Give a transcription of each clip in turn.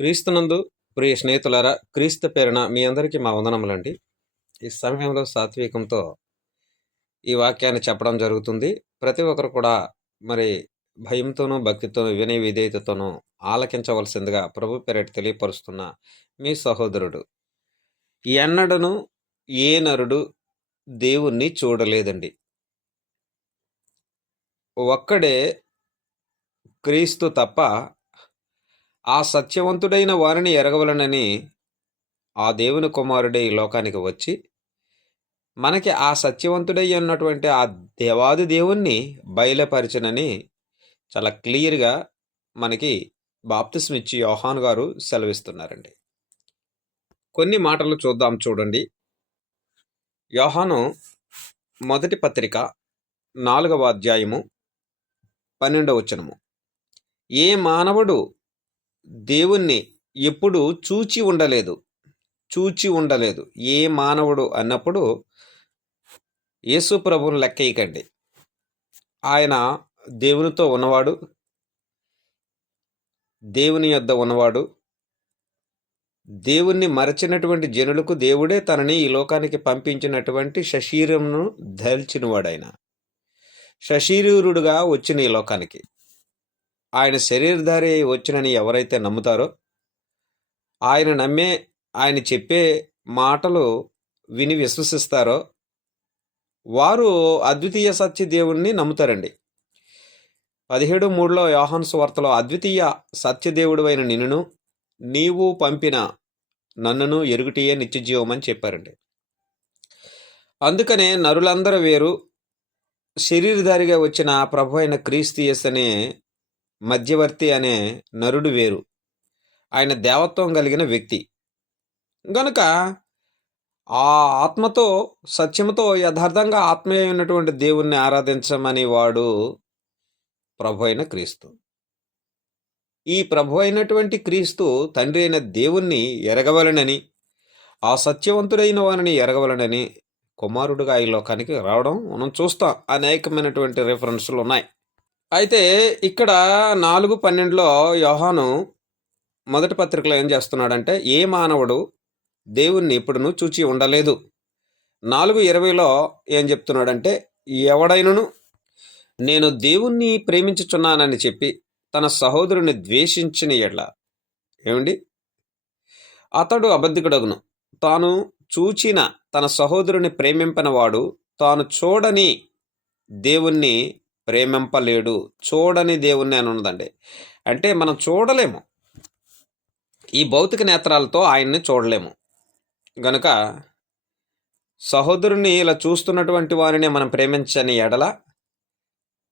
క్రీస్తునందు ప్రియ స్నేహితులారా క్రీస్తు పేరున మీ అందరికీ మా వందనములండి. ఈ సమయంలో సాత్వికంతో ఈ వాక్యాన్ని చెప్పడం జరుగుతుంది. ప్రతి ఒక్కరు కూడా మరి భయంతోనూ భక్తితోనూ వినయ విధేయతతోనూ ఆలకించవలసిందిగా ప్రభు పేరటి తెలియపరుస్తున్న మీ సహోదరుడు. ఎన్నడను ఏ నరుడు దేవుణ్ణి చూడలేదండి. ఒక్కడే క్రీస్తు తప్ప ఆ సత్యవంతుడైన వారిని ఎరగవలనని ఆ దేవుని కుమారుడే ఈ లోకానికి వచ్చి మనకి ఆ సత్యవంతుడై ఉన్నటువంటి ఆ దేవాది దేవుణ్ణి బయలుపరచనని చాలా క్లియర్గా మనకి బాప్తిస్మిచ్చి యోహాన్ గారు సెలవిస్తున్నారండి. కొన్ని మాటలు చూద్దాం చూడండి. యోహాను మొదటి పత్రిక నాలుగవ అధ్యాయము పన్నెండవ వచనము. ఏ మానవుడు దేవుణ్ణి ఎప్పుడు చూచి ఉండలేదు. చూచి ఉండలేదు. ఏ మానవుడు అన్నప్పుడు యేసు ప్రభువును లెక్కయ్యకండి ఆయన దేవునితో ఉన్నవాడు. దేవుని యొద్ద ఉన్నవాడు. దేవుణ్ణి మరచినటువంటి జనులకు దేవుడే తనని ఈ లోకానికి పంపించినటువంటి శశీరమును ధల్చినవాడు ఆయన శశీరుడుగా వచ్చిన ఈ లోకానికి. ఆయన శరీరధారి వచ్చినని ఎవరైతే నమ్ముతారో ఆయన నమ్మే ఆయన చెప్పే మాటలు విని విశ్వసిస్తారో వారు అద్వితీయ సత్య దేవుణ్ణి నమ్ముతారండి. పదిహేడు మూడులో యోహాన్ సువార్తలో అద్వితీయ సత్యదేవుడు అయిన నిన్నును నీవు పంపిన నన్నును ఎరుగుటియే నిత్యజీవం అని చెప్పారండి. అందుకనే నరులందరూ వేరు శరీరధారిగా వచ్చిన ప్రభు అయిన క్రీస్తియస్ అనే మధ్యవర్తి అనే నరుడు వేరు. ఆయన దేవత్వం కలిగిన వ్యక్తి. గనుక ఆ ఆత్మతో సత్యముతో యథార్థంగా ఆత్మీయ ఉన్నటువంటి దేవుణ్ణి ఆరాధించమని వాడు ప్రభు అయిన క్రీస్తు. ఈ ప్రభు అయినటువంటి క్రీస్తు తండ్రి అయిన దేవుణ్ణి ఎరగవలనని ఆ సత్యవంతుడైన వారిని ఎరగవలనని కుమారుడుగా ఈ లోకానికి రావడం మనం చూస్తాం. అనేకమైనటువంటి రెఫరెన్స్లు ఉన్నాయి. అయితే ఇక్కడ నాలుగు పన్నెండులో యోహాను మొదటి పత్రికలో ఏం చేస్తున్నాడంటే ఏ మానవుడు దేవుణ్ణి ఎప్పుడును చూచి ఉండలేదు. నాలుగు ఇరవైలో ఏం చెప్తున్నాడంటే ఎవడైనను నేను దేవుణ్ణి ప్రేమించుచున్నానని చెప్పి తన సహోదరుని ద్వేషించిన ఎడ్ల. ఏమండి? అతడు అబద్ధికుడగును. తాను చూచిన తన సహోదరుని ప్రేమింపనవాడు తాను చూడని దేవుణ్ణి ప్రేమింపలేడు. చూడని దేవుణ్ణి అని ఉన్నదండి. అంటే మనం చూడలేము. ఈ భౌతిక నేత్రాలతో ఆయన్ని చూడలేము. గనుక సహోదరుని ఇలా చూస్తున్నటువంటి వారిని మనం ప్రేమించని ఎడల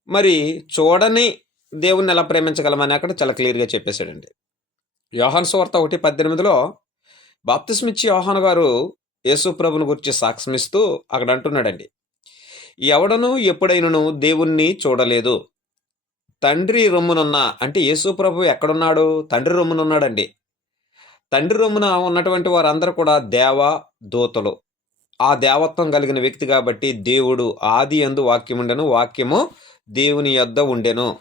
మరి చూడని దేవుణ్ణి ఎలా ప్రేమించగలమని అక్కడ చాలా క్లియర్గా చెప్పేశాడండి. యోహాన్ సువార్త ఒకటి పద్దెనిమిదిలో బాప్తిస్మిచ్చి యోహాన్ గారు యేసు ప్రభుని గురించి సాక్ష్యమిస్తూ అక్కడ అంటున్నాడండి. ఎవడను ఎప్పుడైనను దేవుణ్ణి చూడలేదు. తండ్రి రొమ్మునున్న అంటే యేసుప్రభు ఎక్కడున్నాడు? తండ్రి రొమ్మునున్నాడండి. తండ్రి రొమ్మున ఉన్నటువంటి వారందరూ కూడా దేవ దూతలు. ఆ దేవత్వం కలిగిన వ్యక్తి కాబట్టి దేవుడు ఆది అందు వాక్యం ఉండెను వాక్యము దేవుని యొద్ద ఉండెను.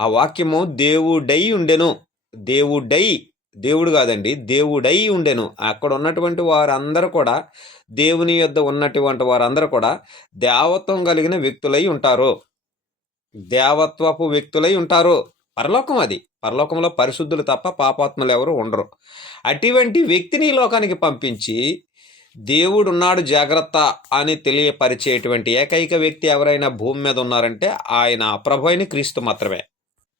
ఆ వాక్యము దేవుడై ఉండెను. దేవుడై దేవుడు కాదండి దేవుడై ఉండెను. అక్కడ ఉన్నటువంటి వారందరూ కూడా దేవుని యొద్ద ఉన్నటువంటి వారందరూ కూడా దేవత్వం కలిగిన వ్యక్తులై ఉంటారు. దేవత్వపు వ్యక్తులై ఉంటారు. పరలోకం అది. పరలోకంలో పరిశుద్ధులు తప్ప పాపాత్మలు ఎవరు ఉండరు. అటువంటి వ్యక్తిని లోకానికి పంపించి దేవుడు ఉన్నాడు జాగ్రత్త అని తెలియపరిచేటువంటి ఏకైక వ్యక్తి ఎవరైనా భూమి మీద ఉన్నారంటే ఆయన ప్రభు అయిన క్రీస్తు మాత్రమే.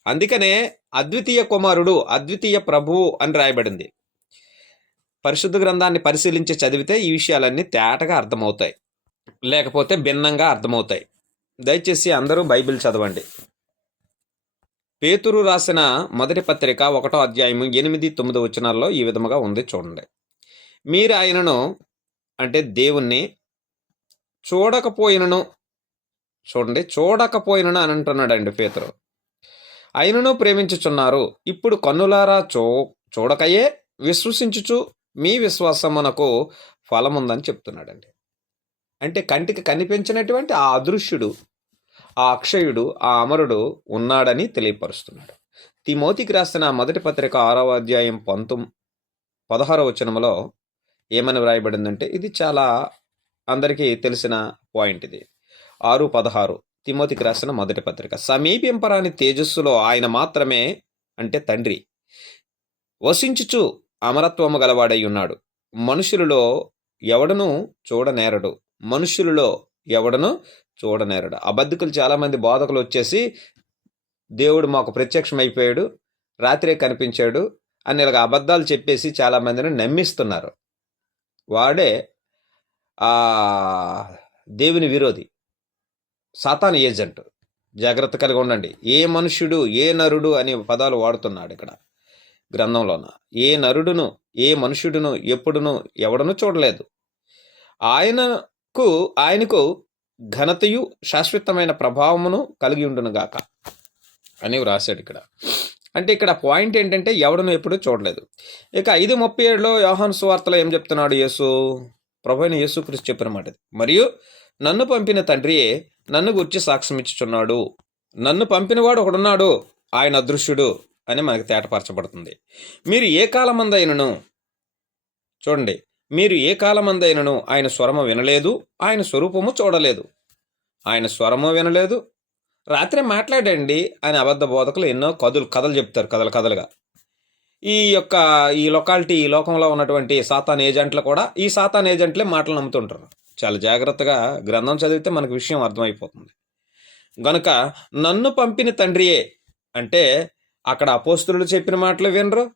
అందుకనే అద్వితీయ కుమారుడు అద్వితీయ ప్రభువు అని రాయబడింది. పరిశుద్ధ గ్రంథాన్ని పరిశీలించి చదివితే ఈ విషయాలన్నీ తేటగా అర్థమవుతాయి. లేకపోతే భిన్నంగా అర్థమవుతాయి. దయచేసి అందరూ బైబిల్ చదవండి. పేతురు రాసిన మొదటి పత్రిక ఒకటో అధ్యాయము ఎనిమిది తొమ్మిది వచనాల్లో ఈ విధముగా ఉంది చూడండి. మీరు ఆయనను అంటే దేవుణ్ణి చూడకపోయినను చూడండి చూడకపోయినను అని అంటున్నాడండి పేతురు. ఆయనను ప్రేమించుచున్నారు. ఇప్పుడు కన్నులారా చూ చూడకయే విశ్వసించుచు మీ విశ్వాసమునకు ఫలముందని చెప్తున్నాడండి. అంటే కంటికి కనిపించినటువంటి ఆ అదృశ్యుడు ఆ అక్షయుడు ఆ అమరుడు ఉన్నాడని తెలియపరుస్తున్నాడు. తిమోతికి రాసిన మొదటి పత్రిక ఆరవ అధ్యాయం పంతొమ్ పదహారవ వచనంలో ఏమని వ్రాయబడిందంటే ఇది చాలా అందరికీ తెలిసిన పాయింట్ ఇది. ఆరు పదహారు. తిమోతికి రాసిన మొదటి పత్రిక. సమీపింపరాని తేజస్సులో ఆయన మాత్రమే అంటే తండ్రి. వసించుచు అమరత్వము గలవాడై ఉన్నాడు. మనుషులలో ఎవడను చూడనేరడు. మనుషులలో ఎవడను చూడనేరడు. అబద్ధికులు చాలామంది బోధకులు వచ్చేసి దేవుడు మాకు ప్రత్యక్షమైపోయాడు రాత్రే కనిపించాడు అని ఇలాగ అబద్ధాలు చెప్పేసి చాలామందిని నమ్మిస్తున్నారు. వాడే దేవుని విరోధి. Satan agent. జాగ్రత్త కలిగి ఉండండి. ఏ మనుష్యుడు ఏ నరుడు అనే పదాలు వాడుతున్నాడు ఇక్కడ గ్రంథంలోన. ఏ నరుడును ఏ మనుష్యుడును ఎప్పుడును ఎవడను చూడలేదు. ఆయనకు ఆయనకు ఘనతయు శాశ్వతమైన ప్రభావమును కలిగి ఉండునుగాక అని వ్రాశాడు ఇక్కడ. అంటే ఇక్కడ పాయింట్ ఏంటంటే ఎవడను ఎప్పుడు చూడలేదు. ఇక ఐదు ముప్పై ఏడులో యోహాన్ సువార్తలో ఏం చెప్తున్నాడు యేసు? ప్రభు అయిన యేసు కృషి చెప్పిన మాట మరియు నన్ను పంపిన తండ్రియే నన్ను గురించి సాక్ష్యం ఇచ్చుచున్నాడు నన్ను పంపినవాడు ఒకడున్నాడు. ఆయన అదృశ్యుడు అని మనకు తేటపరచబడుతుంది. మీరు ఏ కాలమందైనను? చూడండి. మీరు ఏ కాలమందైనను? ఆయన స్వరము వినలేదు. ఆయన స్వరూపము చూడలేదు. ఆయన స్వరము వినలేదు. రాత్రి మాట్లాడండి అని అబద్ధ బోధకులు ఎన్నో కథలు కథలు చెప్తారు కథలు కథలుగా. ఈ యొక్క ఈ లొకాలిటీ ఈ లోకంలో ఉన్నటువంటి సాతాన్ ఏజెంట్లు కూడా ఈ సాతాన్ ఏజెంట్లే మాటలు నమ్ముతుంటారు. చాలా జాగ్రత్తగా గ్రంథం చదివితే మనకు విషయం అర్థమైపోతుంది. గనుక నన్ను పంపిన తండ్రియే అంటే అక్కడ అపోస్తులు చెప్పిన మాటలు వినరు.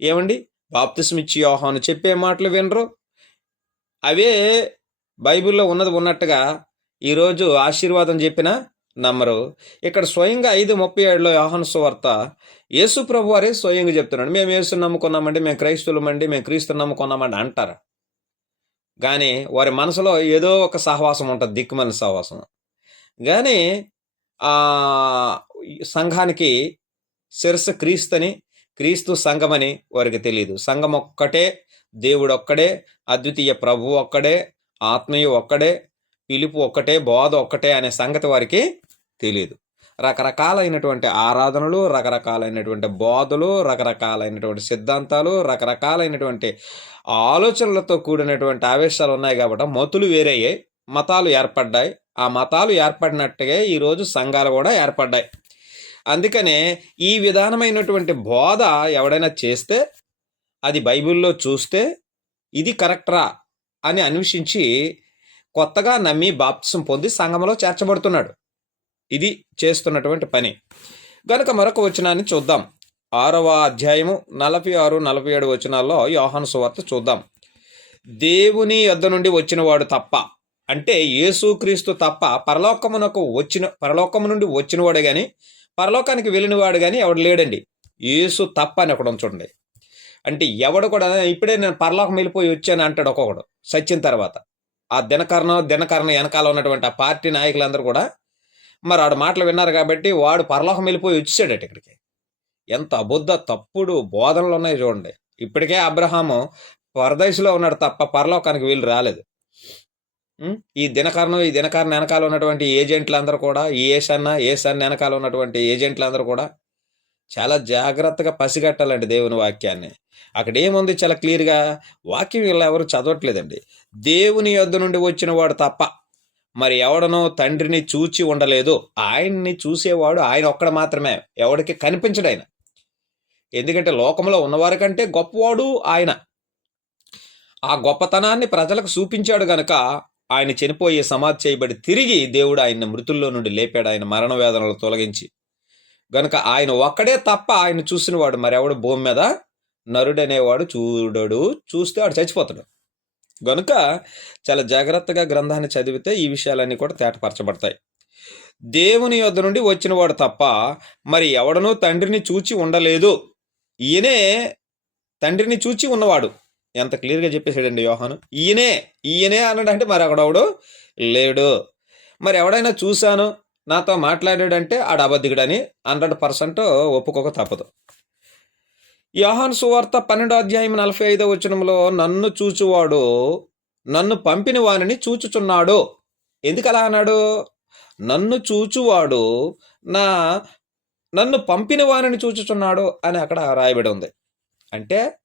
ఏమండి? బాప్తిస్మిచ్చి యోహాను చెప్పే మాటలు వినరు. అవే బైబిల్లో ఉన్నది ఉన్నట్టుగా ఈరోజు ఆశీర్వాదం చెప్పిన నమ్మరు. ఇక్కడ స్వయంగా ఐదు ముప్పై ఏడులో యోహాను సువార్త యేసు ప్రభు వారే స్వయంగా చెప్తున్నాడు. మేము యేసు నమ్ముకున్నామండి మేము క్రైస్తులమండి మేము క్రీస్తు నమ్ముకున్నామండి అంటారు. కానీ వారి మనసులో ఏదో ఒక సహవాసం ఉంటుంది దిక్కుమని సహవాసం. కానీ సంఘానికి శిరస్సు క్రీస్తుని క్రీస్తు సంఘమని వారికి తెలియదు సంఘం ఒక్కటే దేవుడు ఒక్కడే అద్వితీయ ప్రభు ఒక్కడే ఆత్మీయ ఒక్కడే పిలుపు ఒక్కటే బోధ ఒక్కటే అనే సంగతి వారికి తెలియదు రకరకాలైనటువంటి ఆరాధనలు రకరకాలైనటువంటి బోధలు రకరకాలైనటువంటి సిద్ధాంతాలు రకరకాలైనటువంటి ఆలోచనలతో కూడినటువంటి ఆవేశాలు ఉన్నాయి కాబట్టి మతులు వేరయ్యాయి మతాలు ఏర్పడ్డాయి. ఆ మతాలు ఏర్పడినట్టుగా ఈరోజు సంఘాలు కూడా ఏర్పడ్డాయి. అందుకనే ఈ విధానమైనటువంటి బోధ ఎవడైనా చేస్తే అది బైబిల్లో చూస్తే ఇది కరెక్టరా అని అన్వేషించి కొత్తగా నమ్మి బాప్తిసం పొంది సంఘంలో చేర్చబడుతున్నాడు. ఇది చేస్తున్నటువంటి పని. గనుక మరొక వచనాన్ని చూద్దాం. ఆరవ అధ్యాయము నలభై ఆరు నలభై ఏడు వచనాల్లో యోహాను సువార్త చూద్దాం. దేవుని యొద్ద నుండి వచ్చినవాడు తప్ప అంటే యేసుక్రీస్తు తప్ప పరలోకమునకు వచ్చిన పరలోకము నుండి వచ్చినవాడు కానీ పరలోకానికి వెళ్ళినవాడు కానీ ఎవడు లేడండి? యేసు తప్ప అని ఒకడు చూడండి అంటే ఎవడు కూడా ఇప్పుడే నేను పరలోకం వెళ్ళిపోయి వచ్చాను అంటాడు ఒక్కొక్కడు సచ్చిన తర్వాత. ఆ దినకరణం దినకరణ వెనకాల ఉన్నటువంటి ఆ పార్టీ నాయకులందరూ కూడా మరి ఆడు మాటలు విన్నారు కాబట్టి వాడు పరలోకం వెళ్ళిపోయి వచ్చాడట ఇక్కడికి. ఎంత అబుద్ధ తప్పుడు బోధనలు ఉన్నాయి చూడండి. ఇప్పటికే అబ్రహాము పరదశలో ఉన్నాడు తప్ప పరలోకానికి వీళ్ళు రాలేదు. ఈ దినకరణం ఈ దినకరణ వెనకాల ఉన్నటువంటి ఏజెంట్లందరూ కూడా ఈ ఏసన్న ఏసన్న వెనకాల ఉన్నటువంటి ఏజెంట్లందరూ కూడా చాలా జాగ్రత్తగా పసిగట్టాలండి దేవుని వాక్యాన్ని. అక్కడ ఏముంది? చాలా క్లియర్గా వాక్యం వీళ్ళు ఎవరు చదవట్లేదండి. దేవుని యొద్ద నుండి వచ్చిన వాడు తప్ప మరి ఎవడనో తండ్రిని చూచి ఉండలేదు. ఆయన్ని చూసేవాడు ఆయన ఒక్కడ మాత్రమే. ఎవడికి కనిపించడు ఆయన. ఎందుకంటే లోకంలో ఉన్నవారి కంటే గొప్పవాడు ఆయన. ఆ గొప్పతనాన్ని ప్రజలకు చూపించాడు గనక ఆయన చనిపోయి సమాధి చేయబడి తిరిగి దేవుడు ఆయన మృతుల్లో నుండి లేపాడు. ఆయన మరణ వేదనలు తొలగించి. గనుక ఆయన ఒక్కడే తప్ప ఆయన చూసినవాడు మరెవడు? భూమి మీద నరుడనేవాడు చూడడు. చూస్తే వాడు చచ్చిపోతాడు. గనుక చాలా జాగ్రత్తగా గ్రంథాన్ని చదివితే ఈ విషయాలన్నీ కూడా తేటపరచబడతాయి. దేవుని యొద్ద నుండి వచ్చినవాడు తప్ప మరి ఎవడనూ తండ్రిని చూచి ఉండలేదు. ఈయనే తండ్రిని చూచి ఉన్నవాడు. ఎంత క్లియర్గా చెప్పేశాడండి యోహాను. ఈయనే ఈయనే అన్నాడంటే మరి అక్కడవడు? లేడు. మరి ఎవడైనా చూశాను నాతో మాట్లాడాడంటే ఆడ అబద్ధికుడని హండ్రెడ్ పర్సెంట్ ఒప్పుకోక తప్పదు. యోహాన్ సువార్త పన్నెండో అధ్యాయం నలభై ఐదో వచనంలో నన్ను చూచువాడు నన్ను పంపిన వానిని చూచుచున్నాడు. ఎందుకు అలా అన్నాడు? నన్ను చూచువాడు నా నన్ను పంపిన వారిని చూచుచున్నాడు అని అక్కడ రాయబడి ఉంది. అంటే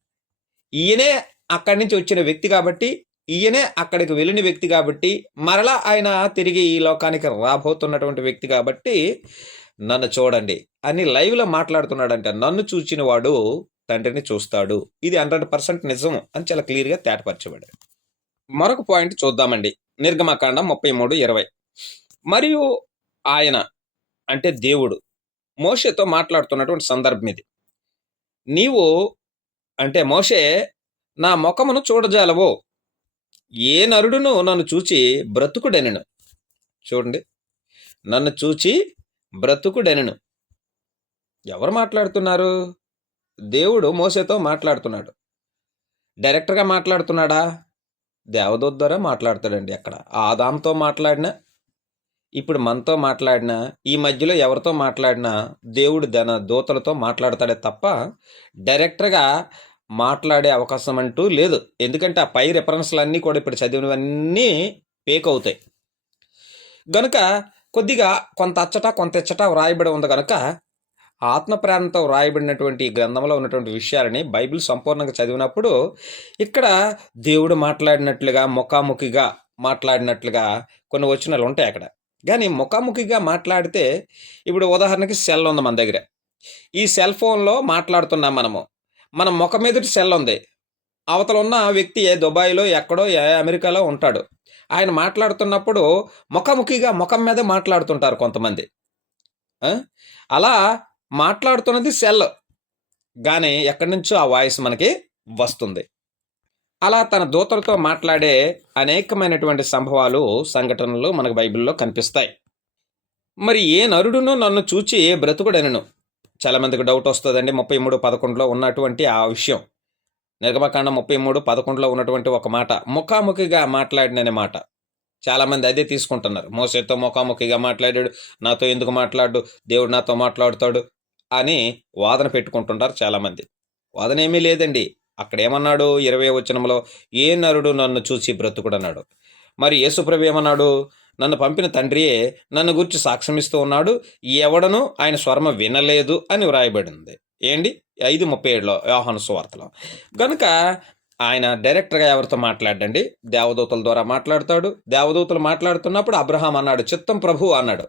ఈయనే అక్కడి నుంచి వచ్చిన వ్యక్తి కాబట్టి ఈయనే అక్కడికి వెళ్ళిన వ్యక్తి కాబట్టి మరలా ఆయన తిరిగి ఈ లోకానికి రాబోతున్నటువంటి వ్యక్తి కాబట్టి నన్ను చూడండి అని లైవ్లో మాట్లాడుతున్నాడంటే. నన్ను చూచిన వాడు తండ్రిని చూస్తాడు. ఇది హండ్రెడ్ పర్సెంట్ నిజం అని చాలా క్లియర్గా తేటపరచబడింది మరొక పాయింట్ చూద్దామండి. నిర్గమకాండం ముప్పై మూడు ఇరవై. మరియు ఆయన అంటే దేవుడు. మోషేతో మాట్లాడుతున్నటువంటి సందర్భం ఇది. నీవు అంటే మోషే నా ముఖమును చూడజాలవో. ఏ నరుడును నన్ను చూచి బ్రతుకుడెనను. చూడండి. నన్ను చూచి బ్రతుకుడెనను. ఎవరు మాట్లాడుతున్నారు? దేవుడు మోసేతో మాట్లాడుతున్నాడు. డైరెక్టర్గా మాట్లాడుతున్నాడా? దేవదూత్ ద్వారా మాట్లాడతాడండి అక్కడ. ఆదాంతో మాట్లాడినా ఇప్పుడు మనతో మాట్లాడినా ఈ మధ్యలో ఎవరితో మాట్లాడినా దేవుడు ధన దూతలతో మాట్లాడతాడే తప్ప డైరెక్టర్గా మాట్లాడే అవకాశం అంటూ లేదు. ఎందుకంటే ఆ పై రెఫరెన్స్లన్నీ కూడా ఇప్పుడు చదివినవన్నీ పేక్ అవుతాయి. గనుక కొద్దిగా కొంత అచ్చట కొంత ఇచ్చట వ్రాయబడి ఉంది కనుక ఆత్మ ప్రేరణతో వ్రాయబడినటువంటి గ్రంథంలో ఉన్నటువంటి విషయాలని బైబిల్ సంపూర్ణంగా చదివినప్పుడు ఇక్కడ దేవుడు మాట్లాడినట్లుగా ముఖాముఖిగా మాట్లాడినట్లుగా కొన్ని వచనాలు ఉంటాయి అక్కడ. కానీ ముఖాముఖిగా మాట్లాడితే ఇప్పుడు ఉదాహరణకి సెల్ ఉంది మన దగ్గర. ఈ సెల్ ఫోన్లో మాట్లాడుతున్నాం మనము. మన ముఖం మీదటి సెల్ ఉంది. అవతల ఉన్న వ్యక్తి ఏ దుబాయ్లో ఎక్కడో ఏ అమెరికాలో ఉంటాడు. ఆయన మాట్లాడుతున్నప్పుడు ముఖాముఖిగా ముఖం మీద మాట్లాడుతుంటారు కొంతమంది. అలా మాట్లాడుతున్నది సెల్. కానీ ఎక్కడి నుంచో ఆ వాయిస్ మనకి వస్తుంది. అలా తన దూతలతో మాట్లాడే అనేకమైనటువంటి సంభవాలు సంఘటనలు మనకు బైబిల్లో కనిపిస్తాయి. మరి ఏ నరుడునో నన్ను చూచి బ్రతుకుడనను? చాలా మందికి డౌట్ వస్తుందండి ముప్పై మూడు పదకొండులో ఉన్నటువంటి ఆ విషయం. నిర్గమకాండ ముప్పై మూడు పదకొండులో ఉన్నటువంటి ఒక మాట ముఖాముఖిగా మాట్లాడిననే మాట. చాలామంది అదే తీసుకుంటున్నారు. మోసేతో ముఖాముఖిగా మాట్లాడాడు నాతో ఎందుకు మాట్లాడు దేవుడు నాతో మాట్లాడుతాడు అని వాదన పెట్టుకుంటుంటారు చాలామంది వాదన ఏమీ లేదండి. అక్కడ ఏమన్నాడు ఇరవై వచనంలో ఏ నరుడు నన్ను చూసి బ్రతుకుడన్నాడు మరి యేసుప్రభు ఏమన్నాడు? నన్ను పంపిన తండ్రియే నన్ను గురించి సాక్ష్యమిస్తూ ఉన్నాడు. ఎవడను ఆయన స్వర్మ వినలేదు అని వ్రాయబడింది. ఏంటి? ఐదు ముప్పై ఏడులో వ్యవహాను సువార్తలో. కనుక ఆయన డైరెక్టర్గా ఎవరితో మాట్లాడండి? దేవదూతల ద్వారా మాట్లాడతాడు. దేవదూతలు మాట్లాడుతున్నప్పుడు అబ్రహాం అన్నాడు చిత్తం ప్రభు అన్నాడు.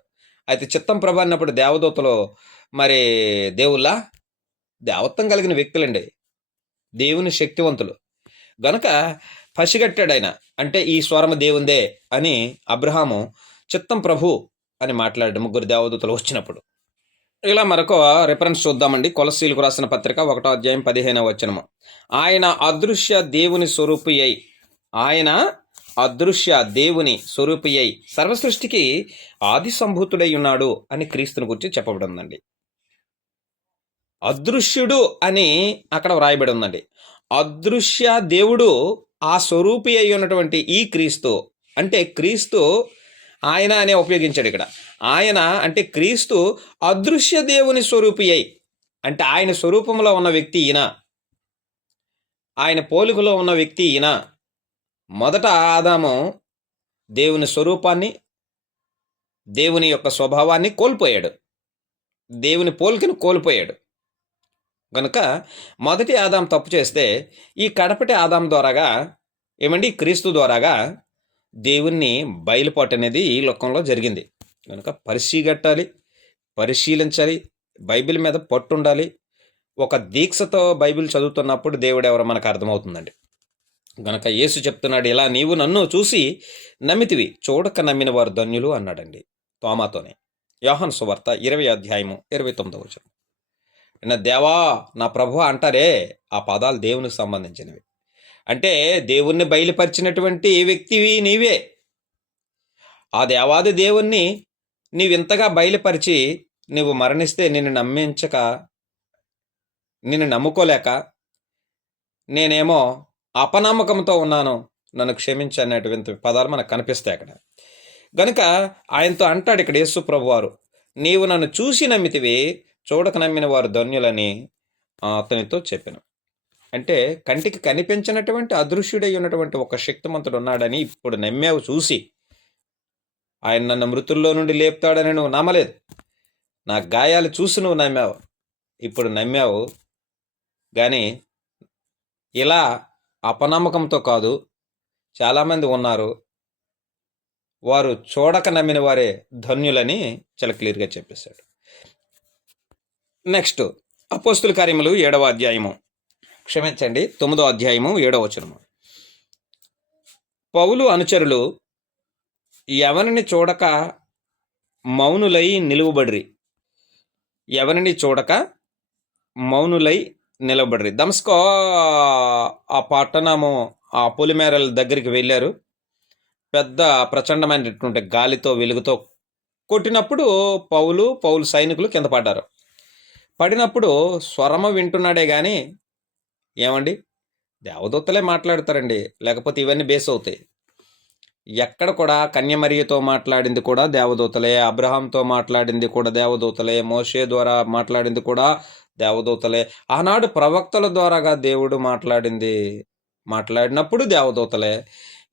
అయితే చిత్తం ప్రభు అన్నప్పుడు దేవదూతలు మరి దేవుళ్ళ దేవత్వం కలిగిన వ్యక్తులండి. దేవుని శక్తివంతులు. గనక పసిగట్టాడు ఆయన అంటే ఈ స్వరము దేవుందే అని అబ్రహాము చిత్తం ప్రభు అని మాట్లాడాడు ముగ్గురు దేవదూతలు వచ్చినప్పుడు. ఇలా మరొక రిఫరెన్స్ చూద్దామండి. కొలసీలకు రాసిన పత్రిక ఒకటో అధ్యాయం పదిహేనవ వచనము. ఆయన అదృశ్య దేవుని స్వరూపి అయి ఆయన అదృశ్య దేవుని స్వరూపి అయి సర్వసృష్టికి ఆది సంభూతుడై ఉన్నాడు అని క్రీస్తుని గురించి చెప్పబడిందండి. అదృశ్యుడు అని అక్కడ వ్రాయబడి ఉందండి. అదృశ్య దేవుడు ఆ స్వరూపి అయి ఉన్నటువంటి ఈ క్రీస్తు అంటే క్రీస్తు ఆయన అనే ఉపయోగించాడు ఇక్కడ. ఆయన అంటే క్రీస్తు అదృశ్య దేవుని స్వరూపి అయి అంటే ఆయన స్వరూపంలో ఉన్న వ్యక్తి ఈయన ఆయన పోలికలో ఉన్న వ్యక్తి ఈయన. మొదట ఆదాము దేవుని స్వరూపాన్ని దేవుని యొక్క స్వభావాన్ని కోల్పోయాడు. దేవుని పోలికను కోల్పోయాడు. కనుక మొదటి ఆదాం తప్పు చేస్తే ఈ కడపటి ఆదాం ద్వారాగా ఏమండి? క్రీస్తు ద్వారాగా దేవుణ్ణి బయలుపాటు అనేది ఈ లోకంలో జరిగింది. కనుక పరిశీగట్టాలి పరిశీలించాలి బైబిల్ మీద పట్టు ఉండాలి ఒక దీక్షతో బైబిల్ చదువుతున్నప్పుడు దేవుడు ఎవరో మనకు అర్థమవుతుందండి. గనక యేసు చెప్తున్నాడు ఇలా నీవు నన్ను చూసి నమ్మితివి. చూడక నమ్మిన వారు ధన్యులు అన్నాడండి తోమాతోనే. యోహన్ సువార్త ఇరవై అధ్యాయము ఇరవై తొమ్మిదవ నా దేవా నా ప్రభు అంటారే ఆ పదాలు దేవునికి సంబంధించినవి. అంటే దేవుణ్ణి బయలుపరిచినటువంటి వ్యక్తివి నీవే. ఆ దేవాది దేవుణ్ణి నీవింతగా బయలుపరిచి నువ్వు మరణిస్తే నిన్ను నమ్మించక నిన్ను నమ్ముకోలేక నేనేమో అపనమ్మకంతో ఉన్నాను నన్ను క్షమించు అనేటువంటి పదాలు మనకు కనిపిస్తాయి అక్కడ. గనుక ఆయనతో అంటాడు ఇక్కడ యేసు ప్రభు వారు నీవు నన్ను చూసి నమ్మితివి చూడక నమ్మిన వారు ధన్యులని అతనితో చెప్పాను. అంటే కంటికి కనిపించినటువంటి అదృశ్యుడై ఉన్నటువంటి ఒక శక్తిమంతుడు ఉన్నాడని ఇప్పుడు నమ్మావు చూసి ఆయన నన్ను మృతుల్లో నుండి లేపుతాడని నువ్వు నమ్మలేదు. నా గాయాలు చూసి నువ్వు నమ్మావు. ఇప్పుడు నమ్మావు. కానీ ఇలా అపనమ్మకంతో కాదు చాలామంది ఉన్నారు. వారు చూడక నమ్మిన వారే ధన్యులని చాలా క్లియర్గా చెప్పేశాడు. నెక్స్ట్ అపోస్తుల కార్యములు ఏడవ అధ్యాయము. క్షమించండి తొమ్మిదో అధ్యాయము ఏడవ వచనము. పౌలు అనుచరులు ఎవరిని చూడక మౌనులై నిలువబడ్రి. ఎవరిని చూడక మౌనులై నిలబడ్రి. దమస్కో ఆ పట్టణము ఆ పొలిమేరల దగ్గరికి వెళ్ళారు. పెద్ద ప్రచండమైనటువంటి గాలితో వెలుగుతో కొట్టినప్పుడు పౌలు పౌలు సైనికులు కింద పడ్డారు. పడినప్పుడు స్వరమ వింటున్నాడే కానీ ఏమండి? దేవదూతలే మాట్లాడతారండి. లేకపోతే ఇవన్నీ బేస్ అవుతాయి. ఎక్కడ కూడా కన్యమరియతో మాట్లాడింది కూడా దేవదూతలే అబ్రహాంతో మాట్లాడింది కూడా దేవదూతలే మోషే ద్వారా మాట్లాడింది కూడా దేవదూతలే. ఆనాడు ప్రవక్తల ద్వారాగా దేవుడు మాట్లాడింది మాట్లాడినప్పుడు దేవదూతలే.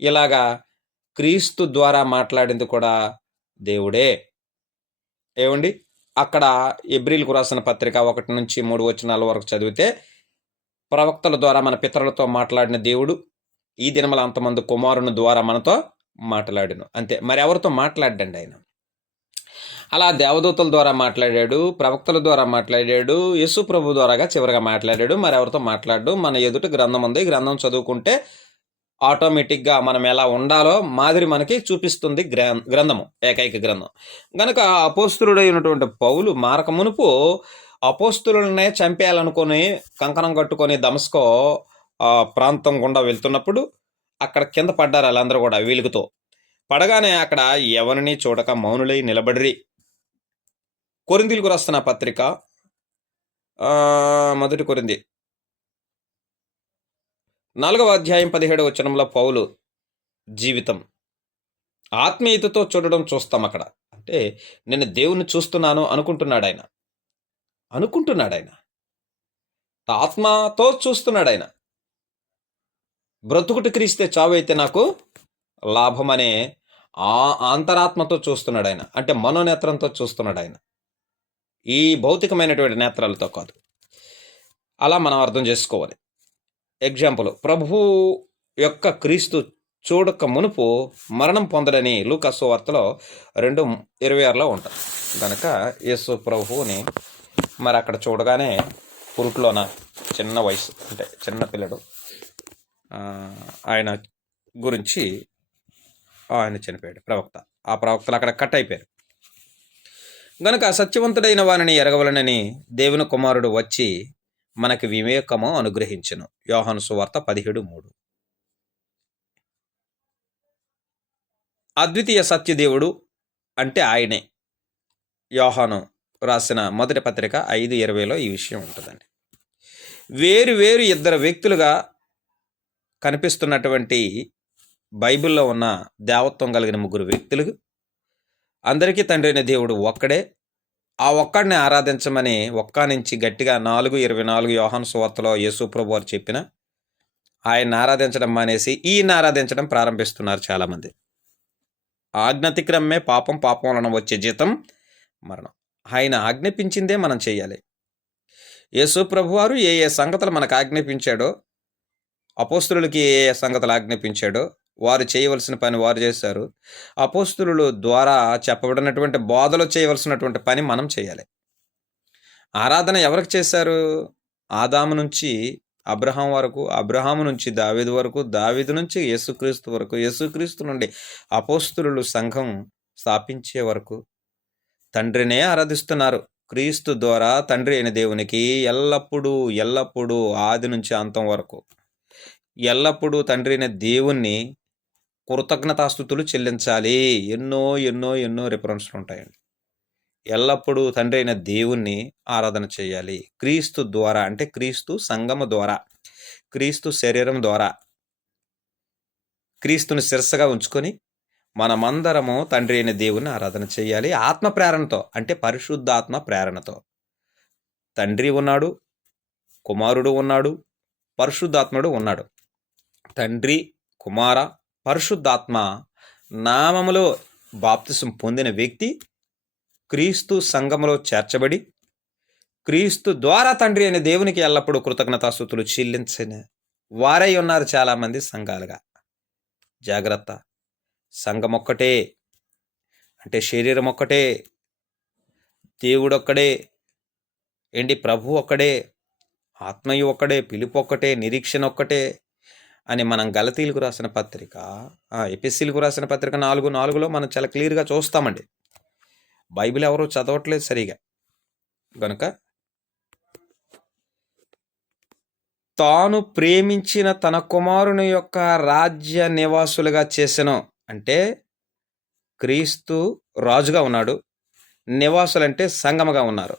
ఇలాగా క్రీస్తు ద్వారా మాట్లాడింది కూడా దేవుడే. ఏమండి? అక్కడ ఎబ్రిల్కు రాసిన పత్రిక ఒకటి నుంచి మూడు వచనాల వరకు చదివితే ప్రవక్తల ద్వారా మన పితరులతో మాట్లాడిన దేవుడు ఈ దినముల అంతమంది కుమారుని ద్వారా మనతో మాట్లాడాను. అంతే. మరి ఎవరితో మాట్లాడండి ఆయన? అలా దేవదూతల ద్వారా మాట్లాడాడు ప్రవక్తల ద్వారా మాట్లాడాడు యేసు ప్రభు ద్వారాగా చివరిగా మాట్లాడాడు. మరి ఎవరితో మాట్లాడు? మన ఎదుట గ్రంథం ఉంది. ఈ గ్రంథం చదువుకుంటే ఆటోమేటిక్గా మనం ఎలా ఉండాలో మాదిరి మనకి చూపిస్తుంది గ్రం గ్రంథము ఏకైక గ్రంథం. కనుక అపోస్తులుడైనటువంటి పౌలు మారక మునుపు అపోస్తులనే చంపేయాలనుకొని కంకణం కట్టుకొని దమస్కో ప్రాంతం గుండా వెళ్తున్నప్పుడు అక్కడ కింద పడ్డారు వాళ్ళందరూ కూడా వీలుగుతో. పడగానే అక్కడ ఎవరిని చూడక మౌనులై నిలబడిరి. కొరిందిలకు రాస్తున్న పత్రిక మొదటి కొరింది నాలుగవ అధ్యాయం పదిహేడవ వచనంలో పౌలు జీవితం ఆత్మీయతతో చూడడం చూస్తాం అక్కడ. అంటే నేను దేవుని చూస్తున్నాను అనుకుంటున్నాడు ఆయన అనుకుంటున్నాడు ఆయన ఆత్మతో చూస్తున్నాడు ఆయన బ్రతుకుట క్రీస్తే చావైతే నాకు నాకు లాభమనే ఆ అంతరాత్మతో చూస్తున్నాడు ఆయన అంటే మనోనేత్రంతో చూస్తున్నాడు ఆయన ఈ భౌతికమైనటువంటి నేత్రాలతో కాదు. అలా మనం అర్థం చేసుకోవాలి. ఎగ్జాంపుల్ ప్రభు యొక్క క్రీస్తు చూడక మునుపు మరణం పొందడని లూకస్సు వార్తలో రెండు ఇరవై ఆరులో ఉంటారు కనుక యేసు ప్రభువుని మరి అక్కడ చూడగానే పురుట్లోన చిన్న వయసు అంటే చిన్న పిల్లడు ఆయన గురించి ఆయన చనిపోయాడు ప్రవక్త. ఆ ప్రవక్తలు అక్కడ కట్ అయిపోయారు. గనుక సత్యవంతుడైన వారిని ఎరగవలనని దేవుని కుమారుడు వచ్చి మనకి వివేకము అనుగ్రహించను. యోహాను సువార్త పదిహేడు మూడు. అద్వితీయ సత్యదేవుడు అంటే ఆయనే. యోహాను రాసిన మొదటి పత్రిక ఐదు ఇరవైలో ఈ విషయం ఉంటుందండి. వేరు వేరు ఇద్దరు వ్యక్తులుగా కనిపిస్తున్నటువంటి బైబిల్లో ఉన్న దేవత్వం కలిగిన ముగ్గురు వ్యక్తులు. అందరికీ తండ్రి అయిన దేవుడు ఒక్కడే. ఆ ఒక్కడిని ఆరాధించమని ఒక్క నుంచి గట్టిగా నాలుగు ఇరవై నాలుగు యోహాను సువార్తలో యేసు ప్రభు వారు చెప్పిన ఆయన్ని ఆరాధించడం మానేసి ఈయన ఆరాధించడం ప్రారంభిస్తున్నారు చాలామంది. ఆజ్ఞతిక్రమే పాపం పాపం వలన వచ్చే జీతం మరణం. ఆయన ఆజ్ఞాపించిందే మనం చేయాలి. యేసు ప్రభువారు ఏ ఏ సంగతులు మనకు ఆజ్ఞాపించాడో అపోస్తులకి ఏ ఏ సంగతులు ఆజ్ఞాపించాడో వారు చేయవలసిన పని వారు చేశారు. అపోస్తులు ద్వారా చెప్పబడినటువంటి బోధలు చేయవలసినటువంటి పని మనం చేయాలి. ఆరాధన ఎవరికి చేశారు? ఆదాము నుంచి అబ్రహాం వరకు అబ్రహాము నుంచి దావీదు వరకు దావీదు నుంచి యేసుక్రీస్తు వరకు యేసుక్రీస్తు నుండి అపోస్తులు సంఘం స్థాపించే వరకు తండ్రినే ఆరాధిస్తున్నారు. క్రీస్తు ద్వారా తండ్రి అయిన దేవునికి ఎల్లప్పుడూ ఎల్లప్పుడూ ఆది నుంచి అంతం వరకు ఎల్లప్పుడూ తండ్రి అయిన దేవుణ్ణి కృతజ్ఞతాస్థుతులు చెల్లించాలి. ఎన్నో ఎన్నో ఎన్నో రిఫరెన్స్లు ఉంటాయండి. ఎల్లప్పుడూ తండ్రి అయిన దేవుణ్ణి ఆరాధన చేయాలి. క్రీస్తు ద్వారా అంటే క్రీస్తు సంగమ ద్వారా క్రీస్తు శరీరం ద్వారా క్రీస్తుని శిరస్సుగా ఉంచుకొని మనమందరము తండ్రి అయిన దేవుని ఆరాధన చేయాలి. ఆత్మ ప్రేరణతో అంటే పరిశుద్ధాత్మ ప్రేరణతో. తండ్రి ఉన్నాడు కుమారుడు ఉన్నాడు పరిశుద్ధాత్ముడు ఉన్నాడు. తండ్రి కుమార పరిశుద్ధాత్మ నామములో బాప్తిసం పొందిన వ్యక్తి క్రీస్తు సంఘములో చేర్చబడి క్రీస్తు ద్వారా తండ్రి అనే దేవునికి ఎల్లప్పుడూ కృతజ్ఞతాస్థుతులు చెల్లించిన వారై ఉన్నారు చాలామంది సంఘాలుగా. జాగ్రత్త. సంఘం ఒక్కటే అంటే శరీరం ఒక్కటే దేవుడు ఒక్కడే ఏంటి ప్రభు ఒక్కడే ఆత్మయు ఒక్కడే పిలుపు ఒక్కటే నిరీక్షణ ఒక్కటే అని మనం గలతీలకు రాసిన పత్రిక ఎపిస్సీలకు రాసిన పత్రిక నాలుగు నాలుగులో మనం చాలా క్లియర్గా చూస్తామండి. బైబిల్ ఎవరు చదవట్లేదు సరిగా. కనుక తాను ప్రేమించిన తన కుమారుని యొక్క రాజ్య నివాసులుగా చేసెను. అంటే క్రీస్తు రాజుగా ఉన్నాడు. నివాసులంటే సంగమగా ఉన్నారు.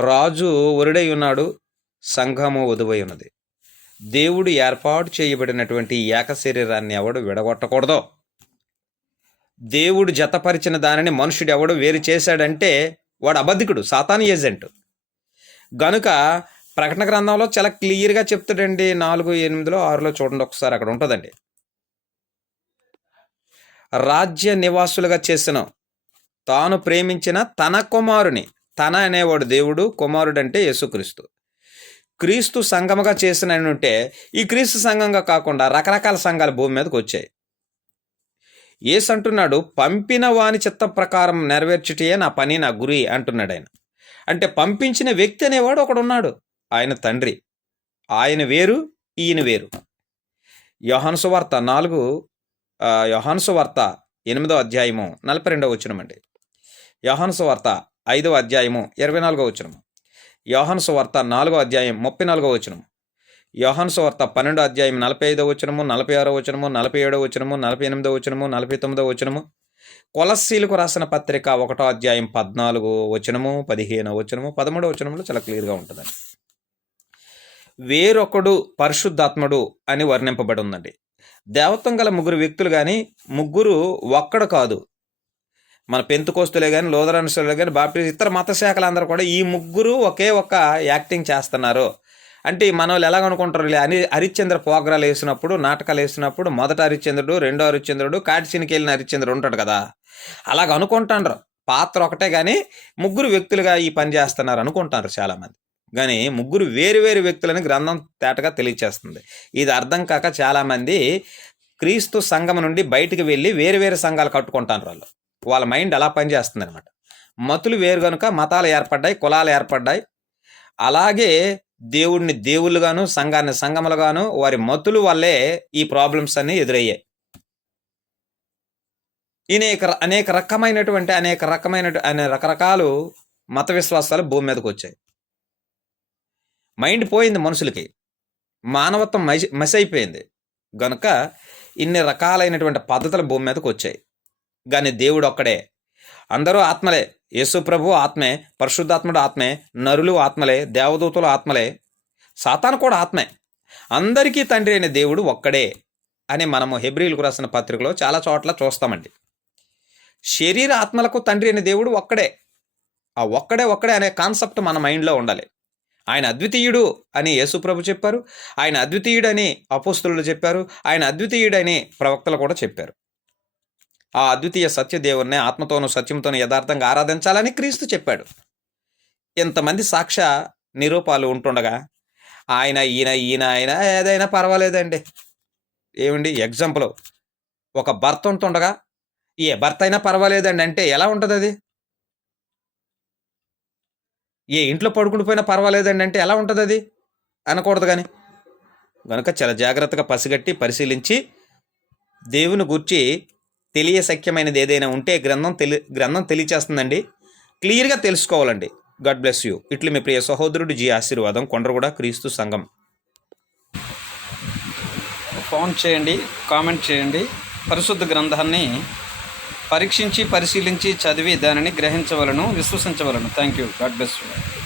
రాజు ఒరుడై ఉన్నాడు. సంఘము వధువై ఉన్నది. దేవుడు ఏర్పాటు చేయబడినటువంటి ఏక శరీరాన్ని ఎవడు విడగొట్టకూడదు. దేవుడు జతపరిచిన దానిని మనుషుడు ఎవడు వేరు చేశాడంటే వాడు అబద్ధికుడు సాతాను ఏజెంట్. గనుక ప్రకటన గ్రంథంలో చాలా క్లియర్గా చెప్తాడండి నాలుగు ఎనిమిదిలో ఆరులో చూడండి ఒకసారి అక్కడ ఉంటుందండి. రాజ్య నివాసులుగా చేసిన తాను ప్రేమించిన తన కుమారుని తన అనేవాడు దేవుడు కుమారుడు అంటే యేసుక్రీస్తు. క్రీస్తు సంఘముగా చేసిన ఉంటే ఈ క్రీస్తు సంఘంగా కాకుండా రకరకాల సంఘాలు భూమి మీదకి వచ్చాయి. ఏసు అంటున్నాడు పంపిన వాని చిత్త ప్రకారం నెరవేర్చుటయే నా పని నా గురి అంటున్నాడు ఆయన. అంటే పంపించిన వ్యక్తి అనేవాడు ఒకడున్నాడు ఆయన తండ్రి. ఆయన వేరు ఈయన వేరు. యోహాన్సు వార్త నాలుగు యోహాన్సు వార్త ఎనిమిదో అధ్యాయము నలభై రెండవ వచ్చినమండి యోహాన్సు వార్త ఐదవ అధ్యాయము ఇరవై నాలుగో వచ్చినము యోహన్సు వార్త నాలుగో అధ్యాయం ముప్పై నాలుగో వచనం యోహన్సు వార్త పన్నెండో అధ్యాయం నలభై ఐదో వచనము నలభై ఆరో వచనము నలభై ఏడో వచనము నలభై ఎనిమిదో వచనము నలభై తొమ్మిదో వచనము. కొలస్సీలకు రాసిన పత్రిక ఒకటో అధ్యాయం పద్నాలుగు వచనము పదిహేనో వచనము పదమూడో వచనంలో చాలా క్లియర్గా ఉంటుందండి. వేరొకడు పరిశుద్ధాత్ముడు అని వర్ణింపబడి ఉందండి. దేవత్వం గల ముగ్గురు వ్యక్తులు కానీ ముగ్గురు ఒక్కడు కాదు. మన పెంతుకోస్తులే కానీ లోదరానుసులే కానీ బాప్టిస్ట్ ఇతర మత శాఖలందరూ కూడా ఈ ముగ్గురు ఒకే ఒక యాక్టింగ్ చేస్తున్నారు. అంటే మన వాళ్ళు ఎలాగ అనుకుంటారు? అని హరిశ్చంద్ర పోగ్రాలు వేసినప్పుడు నాటకాలు వేసినప్పుడు మొదట హరిశ్చంద్రుడు రెండో హరిశ్చంద్రుడు కాటిసినికి వెళ్ళిన హరిశ్చంద్రుడు ఉంటాడు కదా. అలాగ అనుకుంటాండ్రు. పాత్ర ఒకటే కానీ ముగ్గురు వ్యక్తులుగా ఈ పని చేస్తున్నారు అనుకుంటారు చాలామంది. కానీ ముగ్గురు వేరు వేరు వ్యక్తులని గ్రంథం తేటగా తెలియచేస్తుంది. ఇది అర్థం కాక చాలామంది క్రీస్తు సంఘం నుండి బయటికి వెళ్ళి వేరు వేరు సంఘాలు కట్టుకుంటారు వాళ్ళు. వాళ్ళ మైండ్ అలా పనిచేస్తుంది అనమాట మతులు వేరు కనుక మతాలు ఏర్పడ్డాయి కులాలు ఏర్పడ్డాయి. అలాగే దేవుడిని దేవుళ్ళుగాను సంఘాన్ని సంఘములుగాను వారి మతులు వల్లే ఈ ప్రాబ్లమ్స్ అన్నీ ఎదురయ్యాయి. అనేక అనేక రకమైనటువంటి అనేక రకమైన అనే రకరకాలు మత విశ్వాసాలు భూమి మీదకి వచ్చాయి. మైండ్ పోయింది మనుషులకి. మానవత్వం మసి మసి అయిపోయింది గనుక ఇన్ని రకాలైనటువంటి పద్ధతులు భూమి మీదకి వచ్చాయి. కానీ దేవుడు ఒక్కడే. అందరూ ఆత్మలే. యేసు ప్రభు ఆత్మే పరిశుద్ధాత్ముడు ఆత్మే నరులు ఆత్మలే దేవదూతలు ఆత్మలే. సాతాను కూడా ఆత్మే. అందరికీ తండ్రి అయిన దేవుడు ఒక్కడే అని మనము హెబ్రిల్కు రాసిన పత్రికలో చాలా చోట్ల చూస్తామండి. శరీర ఆత్మలకు తండ్రి అయిన దేవుడు ఒక్కడే. ఆ ఒక్కడే ఒక్కడే అనే కాన్సెప్ట్ మన మైండ్లో ఉండాలి. ఆయన అద్వితీయుడు అని యేసుప్రభు చెప్పారు. ఆయన అద్వితీయుడని అపోస్తులు చెప్పారు. ఆయన అద్వితీయుడని ప్రవక్తలు కూడా చెప్పారు. ఆ అద్వితీయ సత్యదేవుణ్ణి ఆత్మతోనూ సత్యంతోనూ యథార్థంగా ఆరాధించాలని క్రీస్తు చెప్పాడు. ఇంతమంది సాక్ష్య నిరూపాలు ఉంటుండగా ఆయన ఈయన ఈయన ఆయన ఏదైనా పర్వాలేదండి. ఏమండి? ఎగ్జాంపుల్ ఒక భర్త ఉంటుండగా ఏ భర్త అయినా పర్వాలేదండి. అంటే ఎలా ఉంటుంది అది ఏ ఇంట్లో పడుకుండిపోయినా పర్వాలేదండి. అంటే ఎలా ఉంటుంది అది అనకూడదు కానీ కనుక చాలా జాగ్రత్తగా పసిగట్టి పరిశీలించి దేవుని గుర్చి తెలియశక్యమైనది ఏదైనా ఉంటే గ్రంథం తెలి గ్రంథం తెలియచేస్తుందండి. క్లియర్గా తెలుసుకోవాలండి. God bless you. ఇట్లు మీ ప్రియ సహోదరుడు జీ ఆశీర్వాదం. కొండరగూడ క్రీస్తు సంఘం. ఫోన్ చేయండి కామెంట్ చేయండి. పరిశుద్ధ గ్రంథాన్ని పరీక్షించి పరిశీలించి చదివి దానిని గ్రహించవలను విశ్వసించవలను. Thank you God bless you.